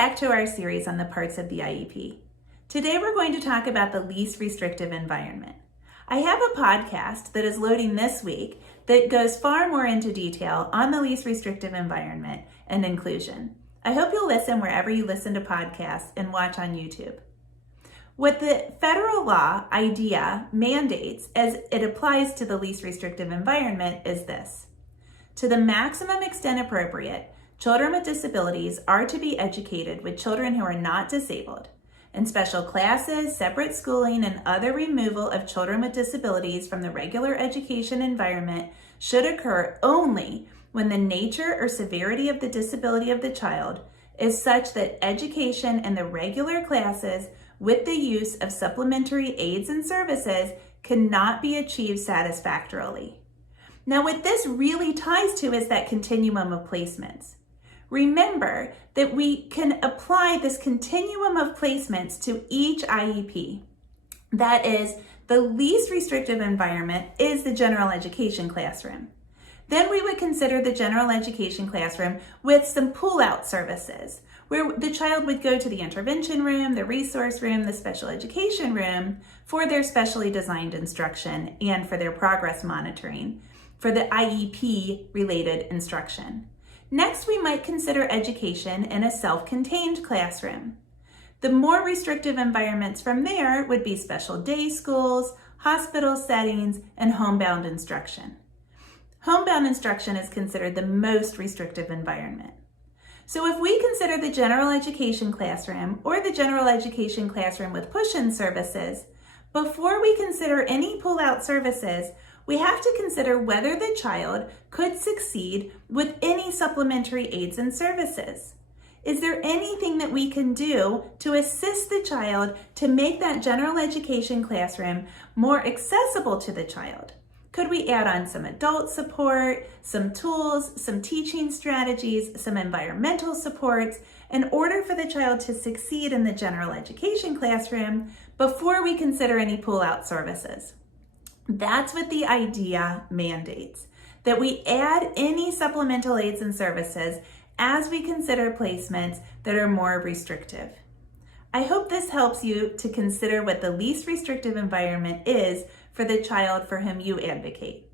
back to our series on the parts of the IEP. Today we're going to talk about the least restrictive environment. I have a podcast that is loading this week that goes far more into detail on the least restrictive environment and inclusion. I hope you'll listen wherever you listen to podcasts and watch on YouTube. What the federal law IDEA mandates as it applies to the least restrictive environment is this. To the maximum extent appropriate, children with disabilities are to be educated with children who are not disabled, and special classes, separate schooling, and other removal of children with disabilities from the regular education environment should occur only when the nature or severity of the disability of the child is such that education in the regular classes with the use of supplementary aids and services cannot be achieved satisfactorily. Now, what this really ties to is that continuum of placements. Remember that we can apply this continuum of placements to each IEP. That is, the least restrictive environment is the general education classroom. Then we would consider the general education classroom with some pull-out services, where the child would go to the intervention room, the resource room, the special education room for their specially designed instruction and for their progress monitoring, for the IEP-related instruction. Next, we might consider education in a self-contained classroom. The more restrictive environments from there would be special day schools, hospital settings, and homebound instruction. Homebound instruction is considered the most restrictive environment. So if we consider the general education classroom or the general education classroom with push-in services, before we consider any pull-out services, we have to consider whether the child could succeed with any supplementary aids and services. Is there anything that we can do to assist the child to make that general education classroom more accessible to the child? Could we add on some adult support, some tools, some teaching strategies, some environmental supports in order for the child to succeed in the general education classroom before we consider any pull-out services? That's what the IDEA mandates, that we add any supplemental aids and services as we consider placements that are more restrictive. I hope this helps you to consider what the least restrictive environment is for the child for whom you advocate.